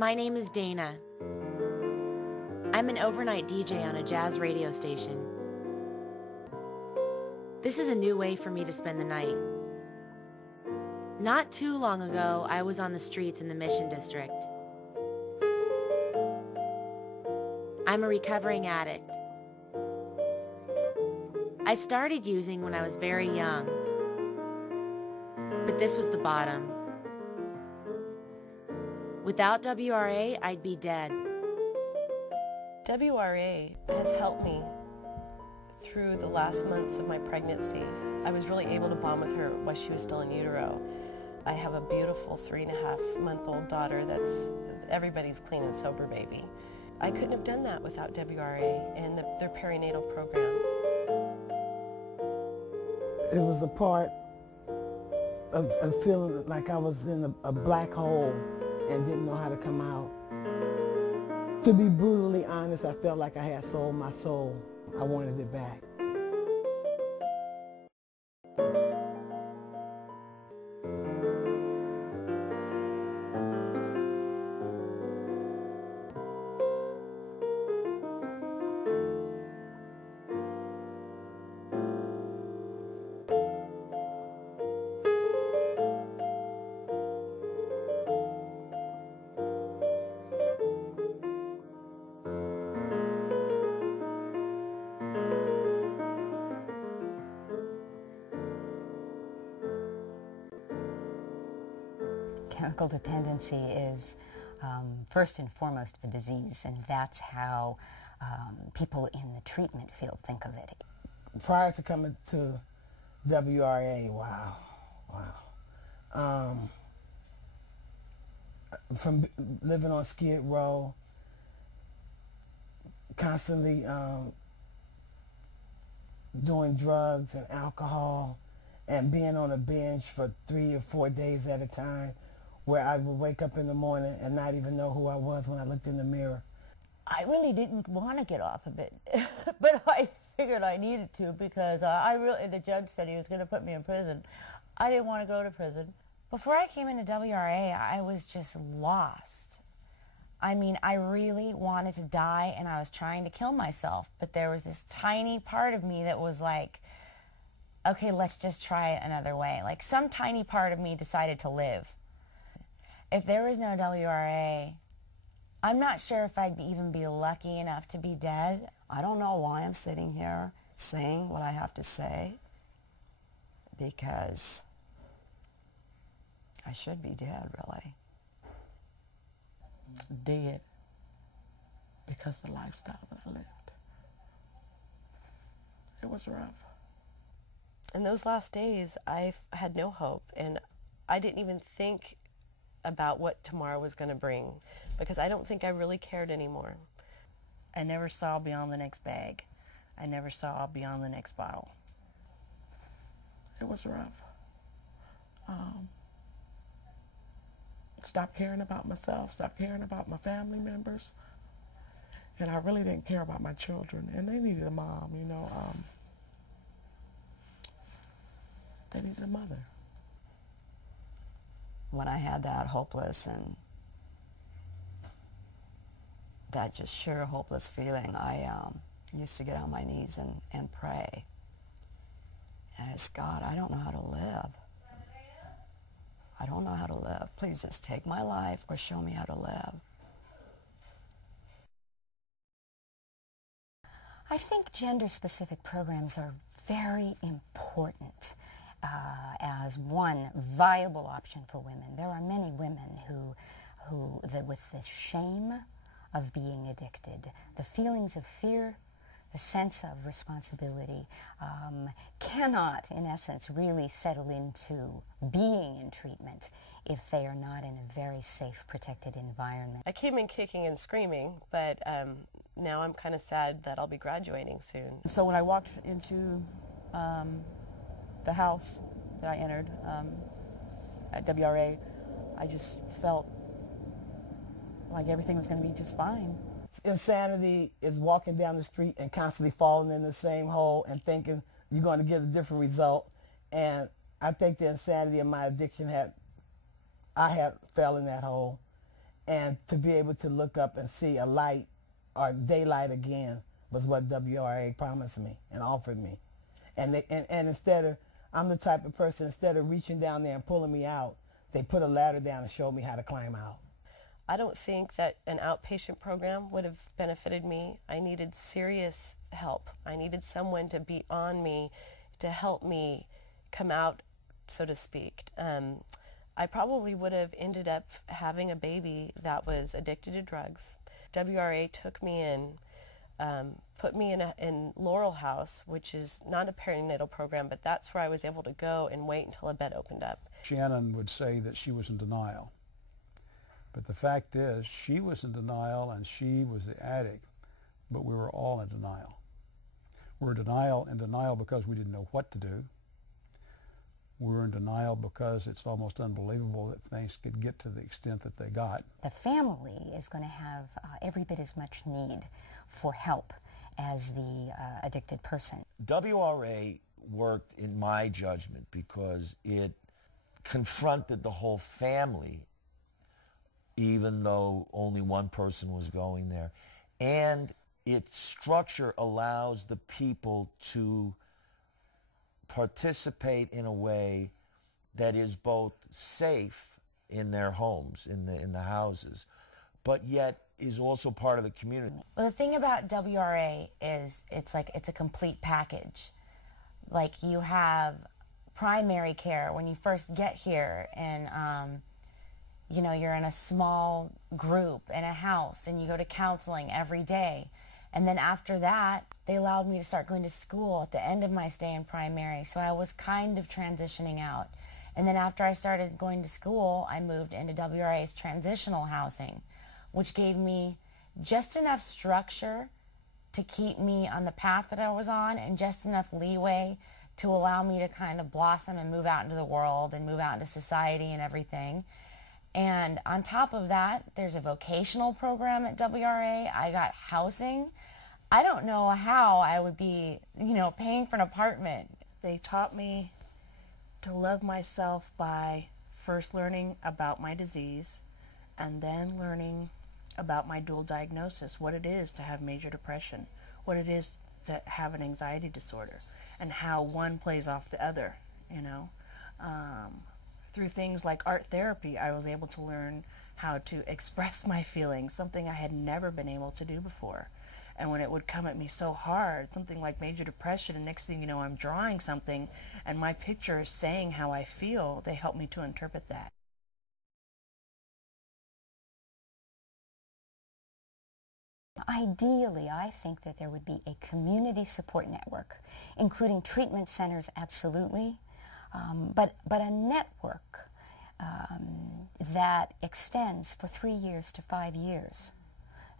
My name is Dana. I'm an overnight DJ on a jazz radio station. This is a new way for me to spend the night. Not too long ago, I was on the streets in the Mission District. I'm a recovering addict. I started using when I was very young, but this was the bottom. Without WRA, I'd be dead. WRA has helped me through the last months of my pregnancy. I was really able to bond with her while she was still in utero. I have a beautiful 3.5-month-old daughter that's everybody's clean and sober baby. I couldn't have done that without WRA and their perinatal program. It was a part of feeling like I was in a black hole and didn't know how to come out. To be brutally honest, I felt like I had sold my soul. I wanted it back. Chemical dependency is first and foremost a disease, and that's how people in the treatment field think of it. Prior to coming to WRA, from living on Skid Row, constantly doing drugs and alcohol, and being on a binge for 3 or 4 days at a time, where I would wake up in the morning and not even know who I was when I looked in the mirror. I really didn't want to get off of it, but I figured I needed to because the judge said he was going to put me in prison. I didn't want to go to prison. Before I came into WRA, I was just lost. I mean, I really wanted to die and I was trying to kill myself, but there was this tiny part of me that was like, okay, let's just try it another way. Like some tiny part of me decided to live. If there was no WRA, I'm not sure if I'd even be lucky enough to be dead. I don't know why I'm sitting here saying what I have to say, because I should be dead, really. Dead because of the lifestyle that I lived. It was rough. In those last days, I had no hope, and I didn't even think about what tomorrow was going to bring, because I don't think I really cared anymore. I never saw beyond the next bag. I never saw beyond the next bottle. It was rough. Stopped caring about myself, stopped caring about my family members, and I really didn't care about my children, and they needed a mom, you know. They needed a mother. When I had that hopeless and that just sheer hopeless feeling, I used to get on my knees and pray. And it's, God, I don't know how to live. I don't know how to live. Please just take my life or show me how to live. I think gender-specific programs are very important as one viable option for women. There are many women who with the shame of being addicted, the feelings of fear, the sense of responsibility, cannot, in essence, really settle into being in treatment if they are not in a very safe, protected environment. I came in kicking and screaming, but now I'm kind of sad that I'll be graduating soon. So when I walked into the house that I entered at WRA, I just felt like everything was going to be just fine. Insanity is walking down the street and constantly falling in the same hole and thinking you're going to get a different result. And I think the insanity of my addiction I had fell in that hole. And to be able to look up and see a light or daylight again was what WRA promised me and offered me. And instead of, I'm the type of person, instead of reaching down there and pulling me out, they put a ladder down and showed me how to climb out. I don't think that an outpatient program would have benefited me. I needed serious help. I needed someone to be on me, to help me come out, so to speak. I probably would have ended up having a baby that was addicted to drugs. WRA took me in, put me in Laurel House, which is not a perinatal program, but that's where I was able to go and wait until a bed opened up. Shannon would say that she was in denial. But the fact is, she was in denial and she was the addict, but we were all in denial. We're in denial because we didn't know what to do. We're in denial because it's almost unbelievable that things could get to the extent that they got. The family is going to have every bit as much need for help as the addicted person. WRA worked, in my judgment, because it confronted the whole family, even though only one person was going there. And its structure allows the people to participate in a way that is both safe in their homes, in the houses, but yet is also part of the community. Well, the thing about WRA is it's a complete package. Like, you have primary care when you first get here, and you know, you're in a small group in a house and you go to counseling every day. And then after that, they allowed me to start going to school at the end of my stay in primary. So I was kind of transitioning out. And then after I started going to school, I moved into WRA's transitional housing, which gave me just enough structure to keep me on the path that I was on and just enough leeway to allow me to kind of blossom and move out into the world and move out into society and everything. And on top of that, there's a vocational program at WRA. I got housing. I don't know how I would be, you know, paying for an apartment. They taught me to love myself by first learning about my disease and then learning about my dual diagnosis, what it is to have major depression, what it is to have an anxiety disorder, and how one plays off the other, you know. Through things like art therapy, I was able to learn how to express my feelings, something I had never been able to do before. And when it would come at me so hard, something like major depression, and next thing you know, I'm drawing something, and my picture is saying how I feel, they helped me to interpret that. Ideally, I think that there would be a community support network, including treatment centers, absolutely, but a network that extends for 3 years to 5 years,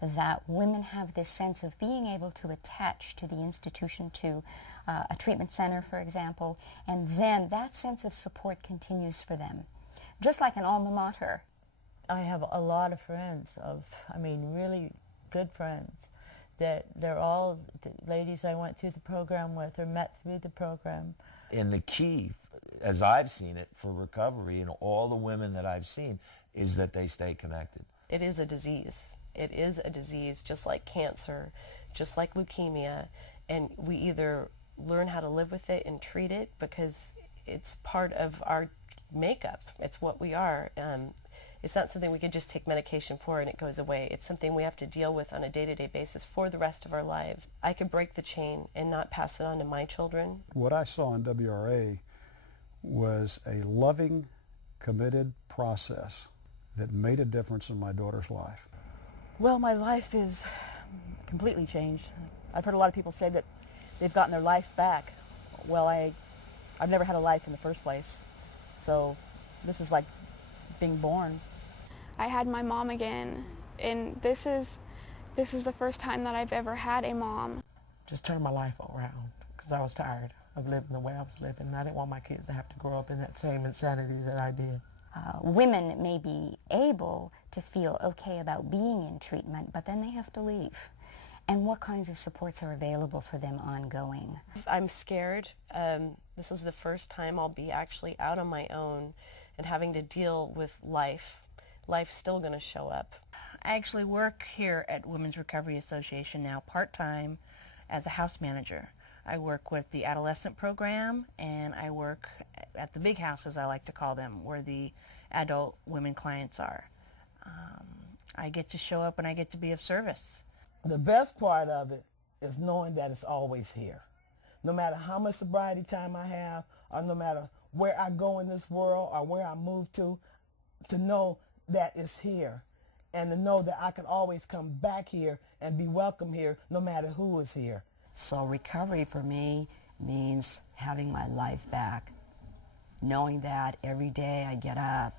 that women have this sense of being able to attach to the institution, to a treatment center, for example, and then that sense of support continues for them, just like an alma mater. I have a lot of friends, really good friends, that they're all the ladies I went through the program with or met through the program. And the key, as I've seen it, for recovery and all the women that I've seen, is that they stay connected. It is a disease. It is a disease just like cancer, just like leukemia, and we either learn how to live with it and treat it because it's part of our makeup. It's what we are. It's not something we could just take medication for and it goes away. It's something we have to deal with on a day-to-day basis for the rest of our lives. I could break the chain and not pass it on to my children. What I saw in WRA was a loving, committed process that made a difference in my daughter's life. Well, my life is completely changed. I've heard a lot of people say that they've gotten their life back. Well, I've never had a life in the first place, so this is like being born. I had my mom again, and this is the first time that I've ever had a mom. Just turned my life around because I was tired of living the way I was living, and I didn't want my kids to have to grow up in that same insanity that I did. Women may be able to feel okay about being in treatment, but then they have to leave. And what kinds of supports are available for them ongoing? I'm scared. This is the first time I'll be actually out on my own and having to deal with life life's still going to show up. I actually work here at Women's Recovery Association now part-time as a house manager. I work with the adolescent program, and I work at the big house, as I like to call them, where the adult women clients are. I get to show up and I get to be of service. The best part of it is knowing that it's always here. No matter how much sobriety time I have, or no matter where I go in this world or where I move to know that it's here, and to know that I can always come back here and be welcome here no matter who is here. So recovery for me means having my life back, knowing that every day I get up,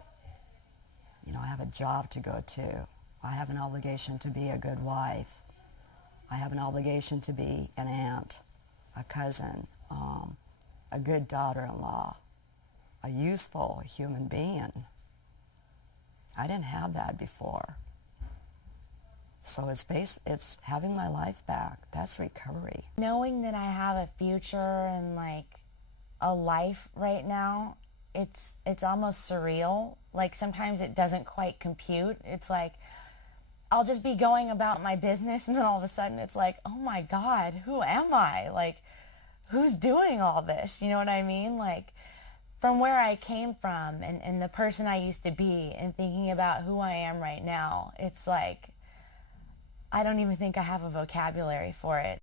you know, I have a job to go to. I have an obligation to be a good wife. I have an obligation to be an aunt, a cousin, a good daughter-in-law, a useful human being. I didn't have that before. So it's having my life back. That's recovery. Knowing that I have a future and like a life right now, it's almost surreal. Like sometimes it doesn't quite compute. It's like I'll just be going about my business and then all of a sudden it's like, oh my God, who am I? Like, who's doing all this? You know what I mean? Like, from where I came from and the person I used to be and thinking about who I am right now, it's like, I don't even think I have a vocabulary for it.